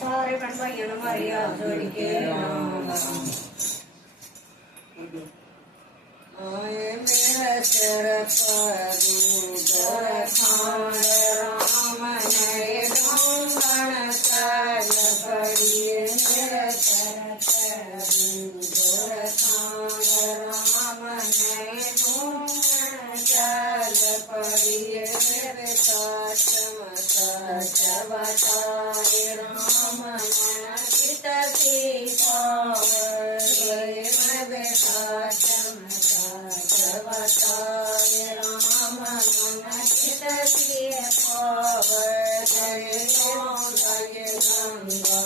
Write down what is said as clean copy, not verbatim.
सारे भैन भाइयों ने हमारी हाथ जोड़ के आए मेरा सिर पर दूधर खांड राम नए ढूंढण काल पड़िए मेरा सिर पर दूधर खांड राम नए ढूंढण काल पड़िए मेरे साच बताए राम चित की पावे मैं साच बताए राम चित की पावे गंगा